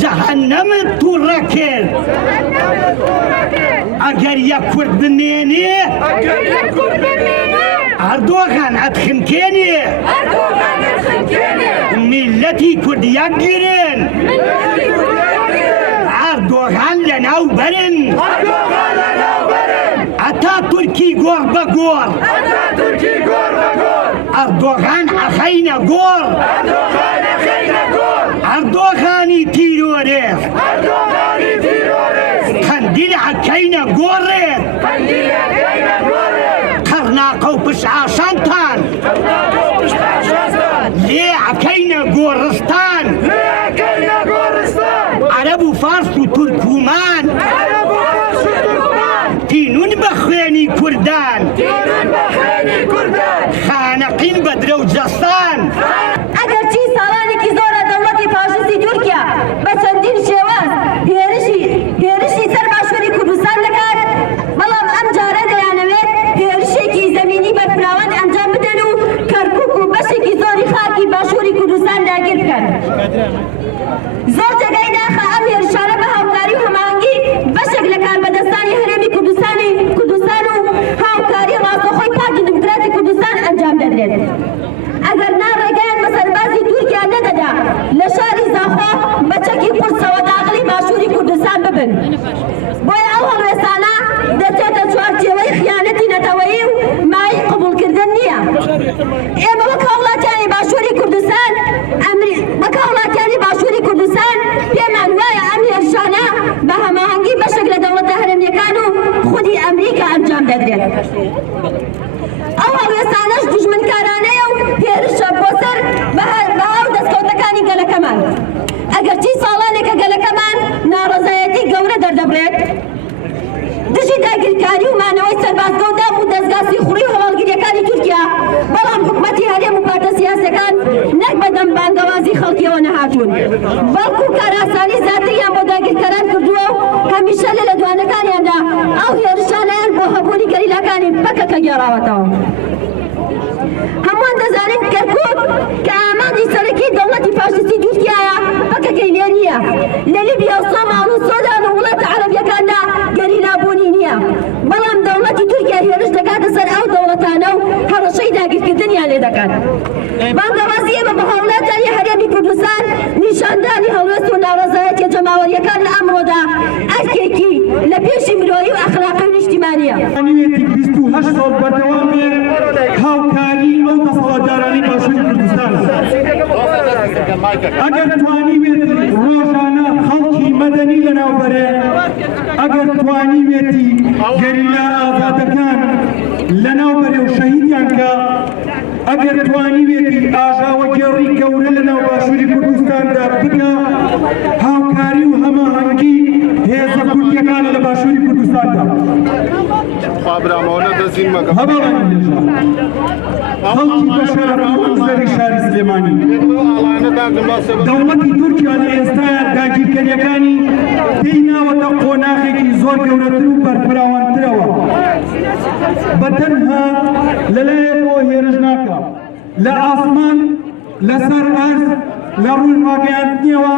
جهنم توڕە کرد ئەگەر یەک کورد بمێنێ ئەردۆغان ئەتخنکێنێ میلەتی کورد یەکگرن ئەردۆغان لەناو بەرن ئەتا تورکی گۆڕ بە گۆڕ ئەردۆغان ئەخەینە گۆڕ ئەردۆغانی تیرۆرێست قەندیل ئەکەینە گۆڕێت قەرناقە و پشعاشانتان لێ ئەکەینە گۆڕستان عەرەب و فارس و تورکومان تینون بە خوێنی کوردان خانەقین بە درەوجەستان ئەگەرچی ساڵانێکی زۆرە دەوڵەتی فاشستی تورکیا بە چەندین شێوەز هێرشی سەر باشووری کوردستان دەکات، بەڵام ئەم جارە دەیانەوێت هێرشێکی زەمینی بەرپراوان ئەنجام بدەن و کەرکووک و بەشێکی زۆری خاکی باشووری کوردستان داگیر بکەن. زۆر جێگای داخە ئەم هێرشانە بە هاوکاری و هەماهەنگی بەشێک لە کاربەدەستانی هەرێمی کوردستان و هاوکاری ڕاستەخۆی پارتی دموکراتی کوردستان ئەنجام دەدرێت. ئەگەر ناڕێگەیان بە سەربازی تورکیا نەدەدا لە شاری زاخۆ بە چەکی قورس سەوەداخلی باشووری کوردستان ببن. بۆیە ئەو هەڵوێستانە دەچێتە چوارچێوەی خیانەتی نەتەوەیی و مای قبوڵکردن نییە. ئێمە وەک هاوڵاتیانی باشووری کوردستان پێمان وایە ئەم هێرشانە بە هەماهەنگی بەشێک لە دەوڵەتە هەرێمیەکان و خودی ئەمریکا ئەنجام دەدرێت. ئەو هەڵوێستانەش دوژمنکارانەیە و هێرشە بۆ سەر بە هاو دەستکەوتەکانی گەلەکەمان. ئەگەرچی ساڵانێکە گەلەکەمان ناڕەزایەتی گەورە دەردەبڕێت، دژی داگیرکاری و مانەوەی سەربازگەوتدام و دەستگاسی خوڕی و هەواڵگیریەکانی تورکیا، بەڵام حکومەتی هەرێم و پارتە سیاسەکان نەک بەدەم بانگەوازی خەڵکیەوە نەهاتوون، بەڵکو کاراسانی زیاتریان بۆ داگیرکەران کردووە و هەمیشە لە دوانەکانیاندا ئەو هێرشانەیان بۆ هەبوونی گەریلاکانی پەکەکە گێڕاوەتەوە. هەمووان دەزانین کەرکووک کە ئامادی سەرەکی دەوڵەتی فاشستی تورکیایە پەکەکەی لێ نییە. لە لیبیا و سۆماڵ و سۆدان و وڵاتە عەرەبیەکاندا گەریلابوونی نییە، بەڵام دەوڵەتی تورکیا هێرش دەکاتە سەر ئەو دەوڵەتانە و هەڕەشەی داگیرکردنیان لێ دەکات. بانگەوازی ئێمە بە هاوڵاتیانی هەرێمی کوردستان نیشاندانی هەڵوێست و ناڕەزایەتیە جەماوەریەکان لە ئەمڕۆدا ئەرکێکی لە پێشی مرۆیی و ئەخلاقی و نیشتیمانیە. ئەنیوێتی 28 ساڵ بەردەوامێ هاوکاری ئەو دەسەڵاتدارانی باشووری کوردستانە. ئەگەر توانیوێت ڕۆژانە خەڵکی مەدەنی لەناوبەرێ، ئەگەر توانیوێتی گەریلا ئازادەکان لەناوبەرێ و شەهیدیان کە، ئەگەر توانیوێتی ئاژاوەگێڕی گەورە لەناو باشووری کوردستاندا بکە، هاوکاری و هەماهەنگی هێزە کوردیەکانە لە باشووری کوردستاندا هەباڵان لێژە خەڵکی بەشەرەف و ئەمزەری شاری سلێمانی. دەوڵەتی تورکیا لە ئێستاە داگیرکەریەکانی پێی ناوەتە قۆناغێکی زۆر گەورەتر و بەرپراوانترەوە. بەتەنها لەلایەکەوە هێرش ناکە، لە ئاسمان، لەسەر ئەرز، لە ڕووی ڕاگەیاندنیەوە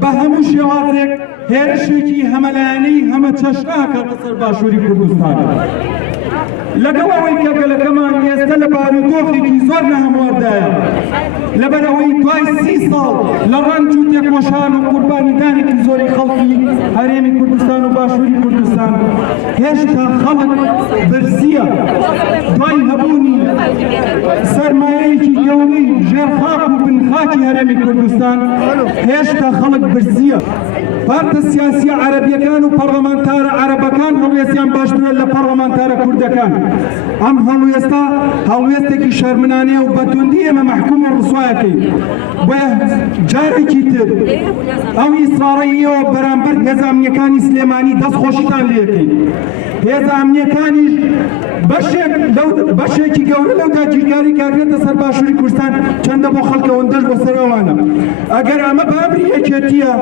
بە هەموو شێوازێک هێرشێکی هەمەلایەنەی هەمە چەشناکە لەسەر باشووری کوردستان. لەگەڵ ئەوەی کە گەلەکەمان ئێستا لە بارودۆخێکی زۆر نەهەمواردایە، لەبەرەوەی دوای 30 ساڵ لە ڕەنج و تێکۆشان و قوربانیدانێکی زۆری خەڵکی هەرێمی کوردستان و باشووری کوردستان هێشتا خەڵک برسیە. دوای هەبوونی سەرمایەیەکی گەورەی ژێرخاک و بنخاکی هەرێمی کوردستان هێشتا خەڵک برسیە. پارتە سیاسی عەرەبیەکان و پەرلەمانتارە عەرەبەکان هەڵوێستیان باشترە لە پەرلەمانتارە کوردەکان. ئەم هەڵوێستە هەڵوێستێکی شەرمنانەیە و بەتوندی ئێمە مەحکوم و ڕسوایەکەین. بۆیە جارێکی تر ئەو ئیسڕارەیەوە بەرامبەر هێزە ئەمنیەکانی سلێمانی دەستخۆشیتان لێکەین. هێزە ئەمنیەکانیش بەشێکی گەورە لەو داگیرکاری کاکرێتە سەر باشووری کوردستان چەندە بۆ خەڵکەوەندەش بۆ سەرەوانە. ئەگەر ئەمە بابری یەکێتیە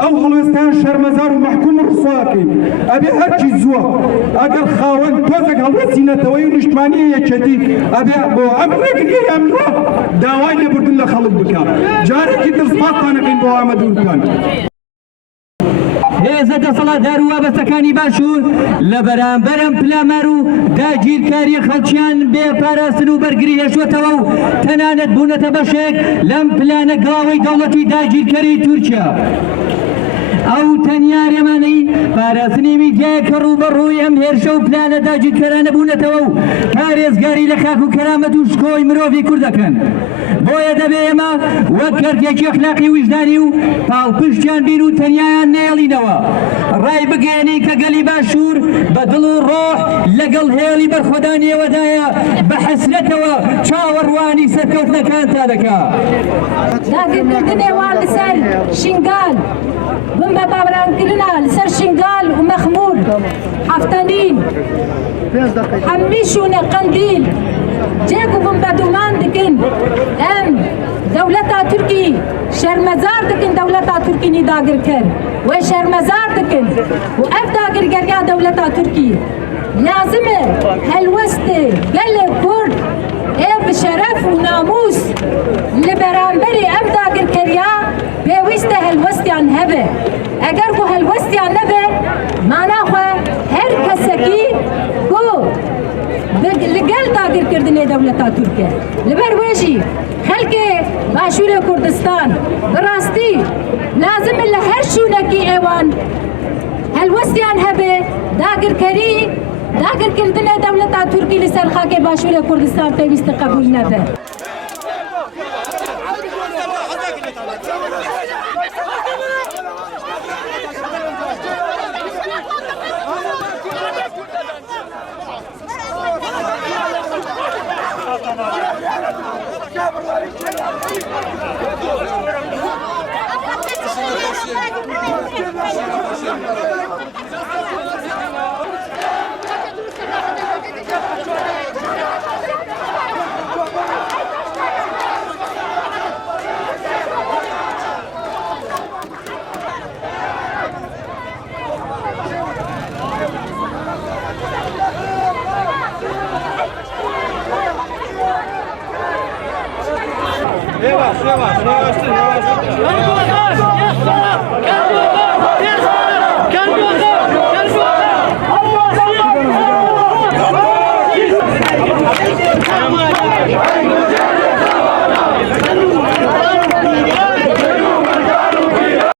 ئەو هەڵوێستان شەرمەزار و مەحکوم و ڕسواکەین. ئەبێ هەرچی زووە ئەگەر خاوەن تۆزێک هەڵوێستی نەتەوەی و نیشتمانی یەکێتی ئەبێ بۆ ئەم ڕێگریە ئەمڕۆ داوای لێبوردن لە خەڵک بکات جارێکی تر سپاستانەکەین بۆ ئامە دوورکان هێزە دەسەڵاتدار و وابەستەکانی باشوور لە بەرامبەرم پلامار و داگیرکاری خەڵکیان بێپاراستن و بەرگری هێشوەتەوە و تەنانەت بوونەتە بەشێک لەم پلانە گاوەی دەوڵەتی داگیرکاری تورکیا ئەو تەنیا رێمانەی پاراستنی میدیای کە ڕوبەڕووی ئەم هێرشە و پلانە داگیرکەرانە بوونەتەوە و پارێزگاری لە خاک و کەرامەت و شکۆی مرۆڤی کوردەکەن بۆیە دەبێ ئێمە وەک کەرتێکی ئەخلاقی وجدانی و پاڵپشتیان بین و تەنیایان نێڵینەوە ڕای بگەێنی کە گەلی باشوور بە دڵ و ڕۆح لەگەڵ هێڵی بەرخۆدانیەوەدایە بە حەسرەتەوە چاوەڕوانی سەرکەوتنەکان تا دەکات داگیرکردنێوان لەسەر شینگال بم بە بابرانکردنا لەسەر شینگال و مەخمور ئەفتەنین هەمیشونە قەندیل جێگو بم بە دومان دکن ئەم دەولەتا تورکی شەرمەزار دکن دەولەتا تورکینی داگیرکرد وێ شەرمەزار دکن و ئەف داگیرگەریان دەولەتا تورکی لازمە هەلوەستێ گەلێ کورد ئێ بشەرەف و ناموس لە بەرامبەری ئەم داگیرکەریە پێویستە هەلوەستیان هەبێ ئەگەر بۆ هەلوەستیان نەبێ ماناخوا هەر کەسێکی بۆ لەگەڵ داگیرکردنێ دەولەتا تورکیە لەبەر وێژی خەلکێ باشوورە کوردستان بەڕاستی لازمە لە هەر شوونەکی ئێوان هەلوەستیان هەبێ داگیرکردنێ دەولەتا تورکی لەسەر خاکێ باشوورە کوردستان پێویستە قبول نەبێ Yavaş yavaş.